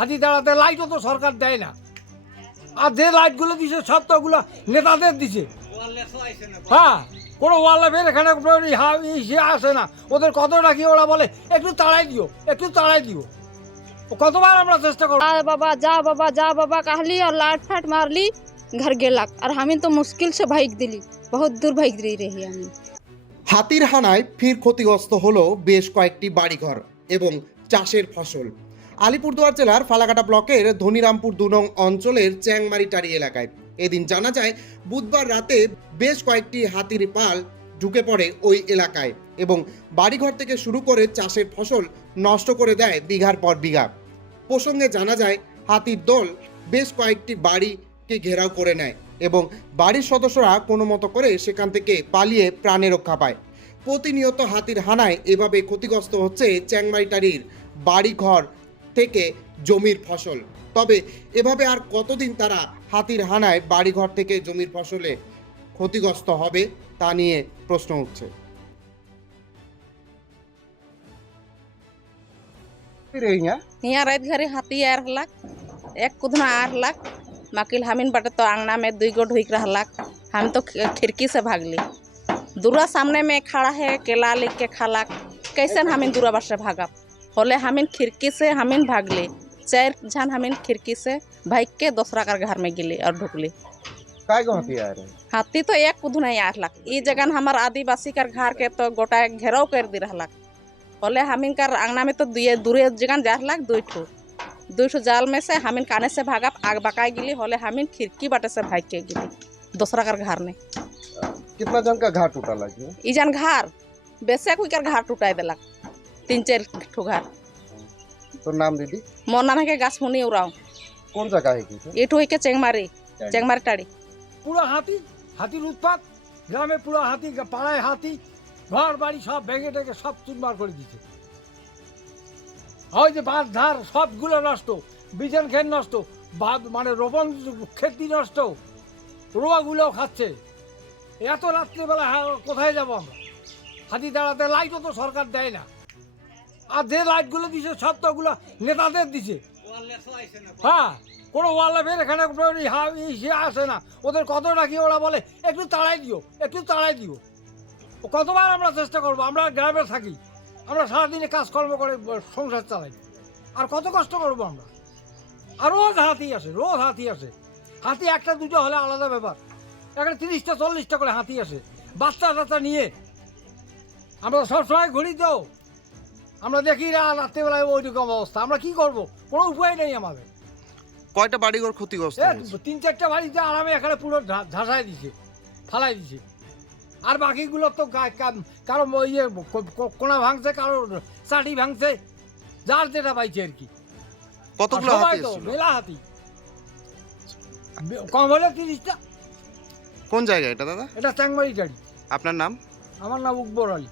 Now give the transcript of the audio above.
হাতি দাঁড়াতে লাইটও তো সরকার দেয় না আর যে লাইটগুলো দিছে সব তো ওগুলো নেতাদের দিছে হ্যাঁ কোনো ওয়ালের এখানে কোনো ই হা- ই সে আসে না ওদের কতটা কি ওরা বলে একটু তাড়াই দিও একটু তাড়াই দিও ও কতবার আমরা চেষ্টা করবো आ बाबा जा बाबा जा बाबा कहली और लाट फाट मारली घर गेलक और हमें तो मुश्किल से भाग दिली बहुत दूर भाग रही रही हमें হাতির হানায় ফির ক্ষতিগ্রস্ত হলো বেশ কয়েকটি বাড়িঘর এবং চাষের ফসল আলিপুরদুয়ার জেলার ফালাকাটা ব্লকের ধনিরামপুর দুনং অঞ্চলের চ্যাংমারিটারি এলাকায়। এদিন জানা যায়, বুধবার রাতে বেশ কয়েকটি হাতির পাল ঢুকে পড়ে ওই এলাকায় এবং বাড়িঘর থেকে শুরু করে চাষের ফসল নষ্ট করে দেয় বিঘার পর বিঘা। প্রসঙ্গে জানা যায়, হাতির দল বেশ কয়েকটি বাড়িকে ঘেরাও করে নেয় এবং বাড়ির সদস্যরা কোনো মতো করে সেখান থেকে পালিয়ে প্রাণে রক্ষা পায়। প্রতিনিয়ত হাতির হানায় এভাবে ক্ষতিগ্রস্ত হচ্ছে চ্যাংমাইটারির বাড়িঘর থেকে জমির ফসল তবে এভাবে আর কতদিন তারা হাতির হানায় বাড়িঘর থেকে জমির ফসলে ক্ষতিগ্রস্ত হবে তা নিয়ে প্রশ্ন উঠছে यहाँ रात घरे हाथी आ रहलक एक कुदना आ रहलक मकिल हमीन बटे तो अंगना में दुई गो ढुक रहलक हम तो खि- खिड़की से भागली दूरा सामने में खड़ा है केला लिख के खालक कैसे हमीन दूरा बस से भागब होले हमीन खिड़की से हमीन भागली चार जन हमीन खिड़की से भाग के दूसरा कर घर में गिली और ढुकली काय को हाथी आ रहे हैं हाथी तो एक कुदना आ रहलक ई जगह हमार आदिवासी कर घर के तो गोटा घेराव कर दी रहलक होले हमीन कर अंगना में तो दुए दूरे जगह जा रहलक दुई ठो दुई ठो जाल में से हमीन काने से भागब आग बकाई गिली होले हमीन खिड़की बाटे से भाग के गिली दूसरा कर घर में कितना जन का घाट टूटा लगे ई जन घर बेसे कोई कर घर टूटाई देलक তিন চার ঠোকার তোর নাম দিদি? মোর নাম হেকে গাছমণি ওরাও। কোন জায়গা হেকি এটু হেকে চেংমারি চেংমারি। টাড়ি। পুরো হাতি হাতির উৎপাত গ্রামে পুরো হাতি পাড়ায় হাতি ঘর বাড়ি সব ভেঙে টেঙে সব চুরমার করে দিচ্ছে ওই যে বাঁধ ধার সবগুলো নষ্ট বিজন খেন নষ্ট বাঁধ মানে রোপণ ক্ষেতি নষ্ট রোয়াগুলোও খাচ্ছে। এত রাত্রিবেলা হ্যাঁ, কোথায় যাব আমরা? হাতি দাঁড়াতে লাইটও তো সরকার দেয় না। আর যে লাইটগুলো দিছে সব তো নেতাদের দিছে। হ্যাঁ কোনো ওয়ালের এখানে কোনো ই হা- ই সে আসে না। ওদের কতটা কি ওরা বলে, একটু তাড়াই দিও, একটু তাড়াই দিও। কতবার আমরা চেষ্টা করব, আমরা গ্রামে থাকি, আমরা সারাদিনে কাজকর্ম করে সংসার চালাই। আর কত কষ্ট করব আমরা? আর রোজ হাতি আসে, রোজ হাতি আসে। হাতি একটা, দুটো হলে আলাদা ব্যাপার। এখানে তিরিশটা, চল্লিশটা করে হাতি আসে। বাচ্চা টাচ্চা নিয়ে। আমরা সবসময় ঘুরি তো আমরা দেখি না রাত্রেবেলায় ওই রকম অবস্থা। আমরা কি করব? কোনো উপায় নেই আমাদের। কয়টা বাড়িঘর ক্ষতিগ্রস্ত হয়েছে? তিন চারটা বাড়িতে আরামে এখানে পুরো ধা- ধাসায় দিছে ফালাই দিছে। আর বাকিগুলো তো গা- কা- কারও ম- ইয়ে কো- কো- কোনা ভাঙছে কারও চাটি ভাঙছে যার যেটা পাইছে আর কি। আর কতগুলো সবাই তো এসেছিল? মেলা হাতি। বে- কম হলে তিরিশটা। কোন জায়গায় এটা দাদা? এটা চ্যাংমারি গাড়ি। আপনার নাম? আমার নাম উকবর আলী।